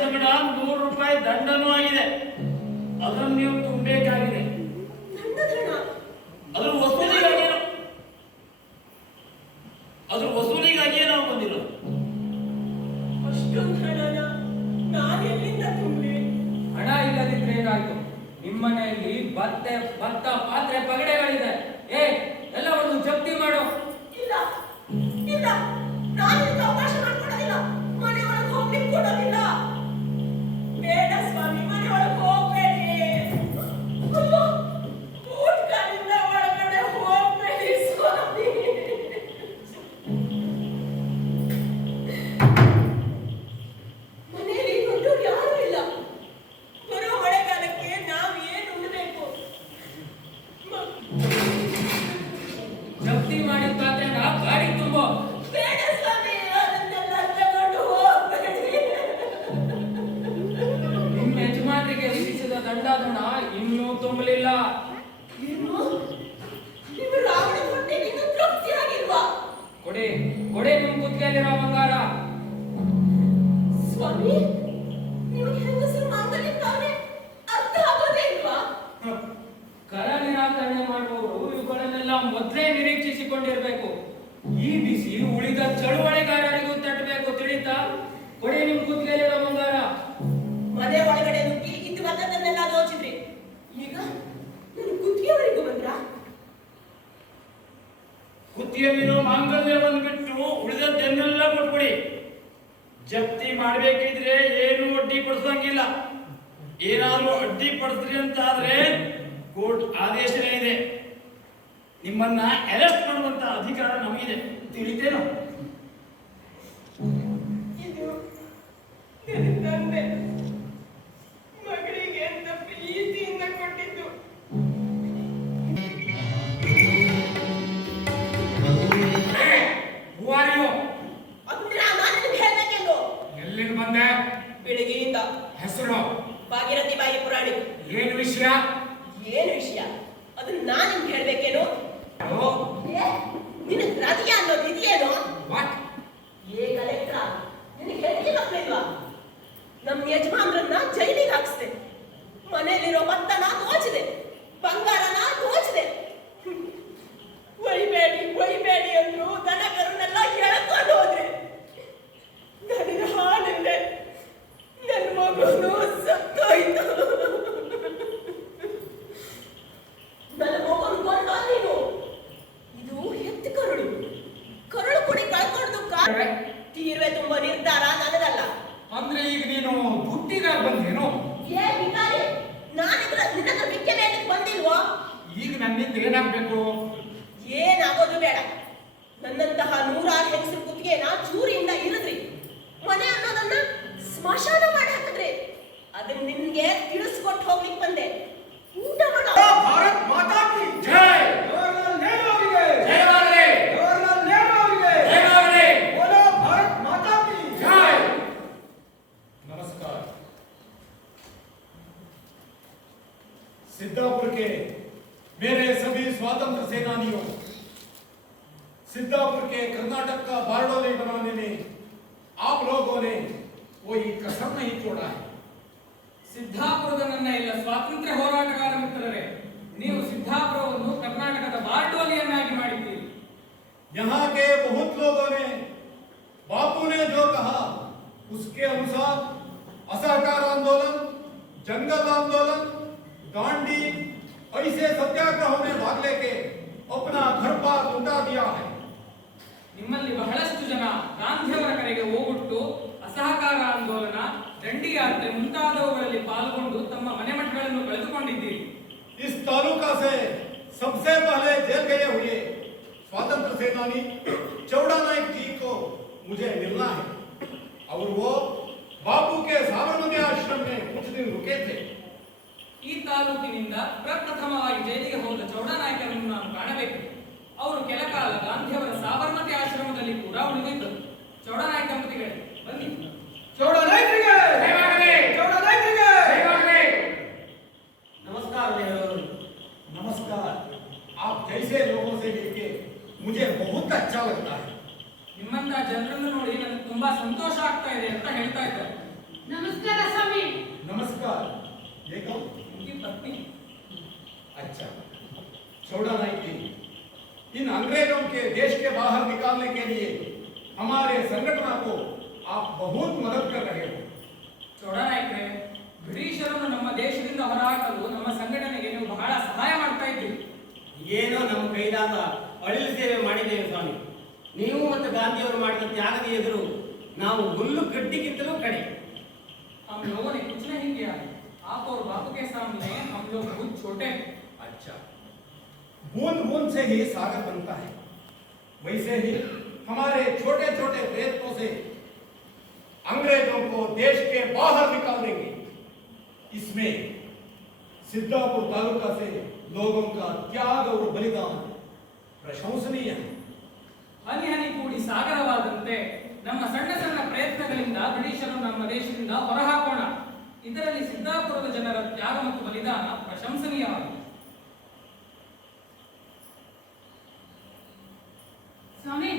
ಸಂಗಡ ನೂರು ರೂಪಾಯಿ ದಂಡನೂ ಆಗಿದೆ. ಅದನ್ನು ನೀವು ತುಂಬಬೇಕಾಗಿದೆ. ಅದ್ರ ವಸೂಲಿಗಾಗಿ ಅದ್ರ ವಸೂಲಿಗಾಗಿಯೇ ನಾವು ಬಂದಿರೋ ಅಷ್ಟೊಂದು ಹಣನ ನಾನು ಎಲ್ಲಿಂದ ತುಂಬಿ? ಹಣ ಇಲ್ಲದಿದ್ರೆ ಏನಾಯ್ತು? ನಿಮ್ಮನೆಯಲ್ಲಿ ಭತ್ತೆ ಭತ್ತ ಪಾತ್ರೆ ಪಗಡೆಗಳಿದೆ. ಏ ದಂಡಾಧನ ಇನ್ನೂ ತುಂಬಲಿಲ್ಲ. ಕೊಡಿ ಕೊಡಿ ನಿಮ್ ಕುತ್ತಿಗೆಯಲ್ಲಿರೋ ಬಂಗಾರ. ಸ್ವಾಮಿ ನಿಮಗೆ ಹೆಂಗಸರು ಮಾತನಾಡ್ತಾವ್ರೆ ಅರ್ಥ ಆಗೋದೇ ಇಲ್ವಾ? ಕರ ನಿರಾಕರಣೆ ಮಾಡುವವರು ಇವುಗಳನ್ನೆಲ್ಲ ಮೊದಲೇ ನಿರೀಕ್ಷಿಸಿಕೊಂಡಿರ್ಬೇಕು. ಈ ಬಿಸಿ ಉಳಿದ ಚಳುವಳಿಗಾರರಿಗೂ ತಟ್ಟಬೇಕು ತಿಳಿತಾ? ಕೊಡಿ ನಿಮ್ ಕುತ್ತಿಗೆಯಲ್ಲಿರೋ ಬಂದದ್ದನ್ನೆಲ್ಲ ದೋಚಿದ್ರಿ. ಈಗ ನನ್ನ ಕುತ್ತಿಗೆವರೆಗೂ ಬಂದ್ರ? ಕುತ್ತಿಯಲ್ಲಿರೋ ಮಾಂಗಲ್ಯವನ್ನು ಬಿಟ್ಟು ಉಳಿದದ್ದನ್ನೆಲ್ಲ ಕೊಟ್ಬಿಡಿ. ಜಪ್ತಿ ಮಾಡ್ಬೇಕಿದ್ರೆ ಏನು ಅಡ್ಡಿ ಪಡಿಸಂಗಿಲ್ಲ. ಏನಾದ್ರೂ ಅಡ್ಡಿ ಪಡಿಸ್ರಿ ಅಂತ ಆದ್ರೆ ಕೋರ್ಟ್ ಆದೇಶನೇ ಇದೆ. ನಿಮ್ಮನ್ನ ಅರೆಸ್ಟ್ ಮಾಡುವಂತ ಅಧಿಕಾರ ನಮಗಿದೆ. ತಿಳಿತೇನೋ? ಬಾಯಿ ಪುರಾಣಿ. ಏನು ವಿಷಯ? ಏನು ವಿಷಯ? ಅದನ್ನ ನಾನು ನಿಮ್ಗೆ ಹೇಳ್ಬೇಕೇನು? ನಿನ್ನ ಹೃದಯ ಅನ್ನೋದು ಇದೆಯೇನು? ಏ ಕಲೆಕ್ಟ್ರ ನಿನಗೆ ಹೆಂಡತಿ ಮಕ್ಕಳಿಲ್ವಾ? ನಮ್ಮ ಯಜಮಾನ್ರನ್ನ ಜೈಲಿಗೆ ನಾನಿದ್ರ ನಿನ್ನ ಬಂದಿಲ್ವಾ ಭಿಕ್ಕೆ ಬೇಡಕ್ಕೆ ಬಂದಿಲ್ವೋ? ಈಗ ನನ್ನಿಂದ ಏನಾಗ್ಬೇಕು? ಏನಾಗೋದು ಬೇಡ. ನನ್ನಂತಹ ನೂರಾರು ಹೆಂಗಸರು ನಾ ಚೂರಿಯಿಂದ ಇರಿದ್ರಿ. ಮನೆ ಅನ್ನೋದನ್ನ ಸ್ಮಶಾನ ಮಾಡಿ ಹಾಕಿದ್ರಿ. ಅದನ್ನ ನಿನ್ಗೆ ತಿಳಿಸ್ಕೊಟ್ಟು ಹೋಗ್ಲಿಕ್ಕೆ ಬಂದೆ. सिद्धापुर के मेरे सभी स्वतंत्र सेनानियों सिद्धापुर के कर्नाटक का बारडोली बनाने में आप लोगों ने कोई कसर नहीं छोड़ा है ಸಿದ್ಧಾಪುರದ ನನ್ನ ಎಲ್ಲ ಸ್ವಾತಂತ್ರ್ಯ ಹೋರಾಟಗಾರ ಮಿತ್ರರೇ ನೀವು ಸಿದ್ಧಾಪುರವನ್ನು ಕರ್ನಾಟಕದ ಬಾರ್ಡೋಲಿಯನ್ನಾಗಿ ಮಾಡಿದ್ದೀರಿ यहाँ के बहुत लोगों ने बापू ने जो कहा उसके अनुसार असहकार आंदोलन जंगल आंदोलन गांधी ऐसे सत्याग्रहों में भाग लेके अपना घर बार लुटा दिया है ನಿಮ್ಮಲ್ಲಿ ಬಹಳಷ್ಟು ಜನ ಗಾಂಧಿಯವರ ಕರೆಗೆ ಹೋಗುಟ್ಟು ಅಸಹಕಾರ ಆಂದೋಲನ ದಂಡಿ ಯಾತ್ರೆ ಮುಂತಾದವುಗಳಲ್ಲಿ ಪಾಲ್ಗೊಂಡು ತಮ್ಮ ಮನೆ ಮಠಗಳನ್ನು ಕಳೆದುಕೊಂಡಿದ್ದೀರಿ इस तालुका से सबसे पहले जेल गए हुए स्वतंत्र सेनानी चौड़ा नायक जी को मुझे मिलना है और वो बापू के साबरमती आश्रम में कुछ दिन रुके थे ಈ ತಾಲೂಕಿನಿಂದ ಪ್ರಪ್ರಥಮವಾಗಿ ಜೈಲಿಗೆ ಹೋದ ಚೌಡನಾಯಕರನ್ನು ನಾನು ಕಾಣಬೇಕು ಅವರು ಕೆಲ ಕಾಲ ಗಾಂಧಿಯವರ ಸಾಬರಮತಿ ಆಶ್ರಮದಲ್ಲಿ ಕೂಡ ಉಳಿದಿದ್ದರು ಚೌಡನಾಯಕ ದಂಪತಿಗಳೇ ಬನ್ನಿ ಚೌಡ ನಾಯಕರಿಗೆ ಜಯವಾಗಲಿ ಚೌಡ ನಾಯಕರಿಗೆ ಜಯವಾಗಲಿ नमस्कार नेहरू नमस्कार आप जैसे लोगों से मिलके मुझे बहुत अच्छा लगता है ನಿಮ್ಮಂತ ಜನರನ್ನು ನೋಡಿ ನನಗೆ ತುಂಬಾ ಸಂತೋಷ ಆಗ್ತಾ ಇದೆ ಅಂತ ಹೇಳ್ತಾ ಇದ್ದಾರೆ ನಮಸ್ಕಾರ बेगम उनकी पत्नी अच्छा छोड़ा नहीं थी इन अंग्रेजों के देश के बाहर निकालने के लिए हमारे संगठन को आप बहुत मदद कर रहे हो ಚೋಡನಾಯ್ಕರೆ ಬ್ರಿಟಿಷರನ್ನು ನಮ್ಮ ದೇಶದಿಂದ ಹೊರಹಾಕಲು ನಮ್ಮ ಸಂಘಟನೆಗೆ ನೀವು ಬಹಳ ಸಹಾಯ ಮಾಡ್ತಾ ಇದ್ದೀರಿ ಏನೋ ನಮ್ಮ ಕೈಲಾದ ಅಳಿಲು ಸೇವೆ ಮಾಡಿದ್ದೇವೆ ಸ್ವಾಮಿ ನೀವು ಮತ್ತು ಗಾಂಧಿಯವರು ಮಾಡಿದ ತ್ಯಾಗದ ಎದುರು ನಾವು ಹುಲ್ಲು ಗಡ್ಡಿಗಿಂತಲೂ ಕಡೆ हम लोगों ने कुछ नहीं किया आप और बापू के सामने हम लोग बहुत छोटे हैं अच्छा बूंद बूंद से ही सागर बनता है वैसे ही हमारे छोटे छोटे प्रयत्नों से अंग्रेजों को देश के बाहर निकाल देंगे इसमें सिद्धापुर तालुका से लोगों का त्याग और बलिदान प्रशंसनीय है ಹನಿ ಹನಿ ಕೂಡಿ ಸಾಗರವಾದಂತೆ ನಮ್ಮ ಸಣ್ಣ ಸಣ್ಣ ಪ್ರಯತ್ನಗಳಿಂದ ಬ್ರಿಟಿಷರು ನಮ್ಮ ದೇಶದಿಂದ ಹೊರಹಾಕೋಣ ಇದರಲ್ಲಿ ಸಿದ್ದಾಪುರದ ಜನರ ತ್ಯಾಗ ಮತ್ತು ಬಲಿದಾನ ಪ್ರಶಂಸನೀಯವಾಗಿದೆ. ಸ್ವಾಮಿ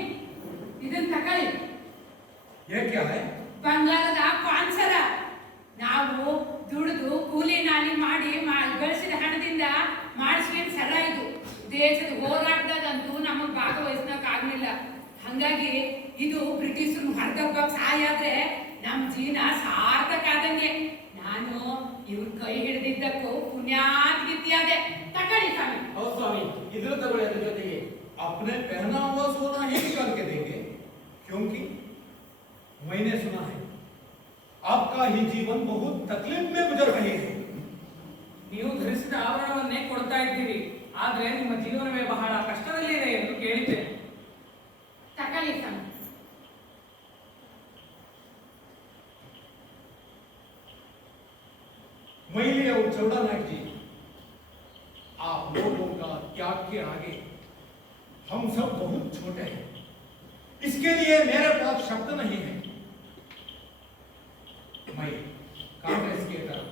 ಇದನ್ನ ತಗೊಳ್ಳಿ. ಏಕೆ ಬಂಗಾರದ ಪಾನ್ಸರ ನಾವು ದುಡಿದು ಕೂಲಿ ನಾಲಿ ಮಾಡಿ ಗಳಿಸಿದ ಹಣದಿಂದ ಮಾಡಿಸ್ಲಿಕ್ಕೆ ಸರ ಇದು? ದೇಶದ ಹೋರಾಟದಾಗಂತೂ ನಮಗೆ ಭಾಗವಹಿಸಕ್ ಆಗ್ಲಿಲ್ಲ ಹಂಗಾಗಿ ಇದು ಬ್ರಿಟಿಷರು ಹೊರಗಬ್ಬಕ್ಕೆ ಸಹಾಯ ಆದ್ರೆ ನಮ್ಮ ಜೀವನ ಸಾರ್ಥಕ ಆದಂಗೆ. ನಾನು ಇವ್ರ ಕೈ ಹಿಡಿದಿದ್ದಕ್ಕೂ ಪುಣ್ಯಾತ್ಗಿತ್ಯಾದೆ ತಗೊಳ್ಳಿ ಸ್ವಾಮಿ ಹೌದು ಸ್ವಾಮಿ ಇದ್ರ ತಗೊಳ್ಳಿ ಅದ್ರ ಜೊತೆಗೆ अपने पहना हुआ सोना ही निकाल के देंगे क्योंकि मैंने सुना है आपका ही जीवन बहुत तकलीफ में गुजर रहे हैं ನೀವು ಧರಿಸಿದ ಆಭರಣವನ್ನೇ ಕೊಡ್ತಾ ಇದ್ದೀರಿ ಆದ್ರೆ ನಿಮ್ಮ ಜೀವನವೇ ಬಹಳ ಕಷ್ಟದಲ್ಲಿದೆ मैले और चौड़ा नायक जी आप लोगों का त्याग के आगे हम सब बहुत छोटे हैं इसके लिए मेरे पास शब्द नहीं है मैं कांग्रेस की तरफ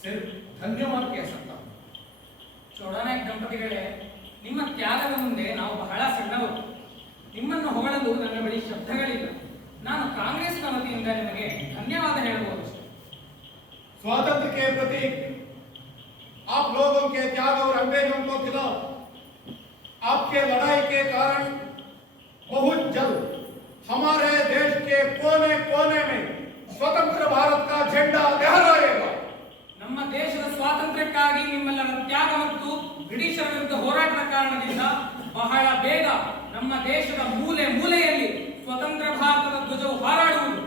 सिर्फ धन्यवाद कह सकता हूँ ಚೋಡನಾಯಕ್ ದಂಪತಿಗಳೇ ನಿಮ್ಮ ತ್ಯಾಗದ ಮುಂದೆ ನಾವು ಬಹಳ ಸಣ್ಣವರು ನಿಮ್ಮನ್ನು ಹೊಗಳಲು ನನ್ನ ಬಳಿ ಶಬ್ದಗಳಿಲ್ಲ ನಾನು ಕಾಂಗ್ರೆಸ್ ವತಿಯಿಂದ ನಿಮಗೆ ಧನ್ಯವಾದ ಹೇಳಬಹುದು ಅಷ್ಟೇ. स्वातंत्र के प्रतीक आप लोगों के त्याग और अंग्रेजों को खिलाफ आपके लड़ाई के कारण बहुत जल्द हमारे देश के कोने कोने में स्वतंत्र भारत का झंडा लहराएगा ನಮ್ಮ ದೇಶದ ಸ್ವಾತಂತ್ರ್ಯಕ್ಕಾಗಿ ನಿಮ್ಮೆಲ್ಲರ ತ್ಯಾಗ ಮತ್ತು ಬ್ರಿಟಿಷರ ವಿರುದ್ಧ ಹೋರಾಟದ ಕಾರಣದಿಂದ ಬಹಳ ಬೇಗ ನಮ್ಮ ದೇಶದ ಮೂಲೆ ಮೂಲೆಯಲ್ಲಿ ಸ್ವತಂತ್ರ ಭಾರತದ ಧ್ವಜವು ಹಾರಾಡುವುದು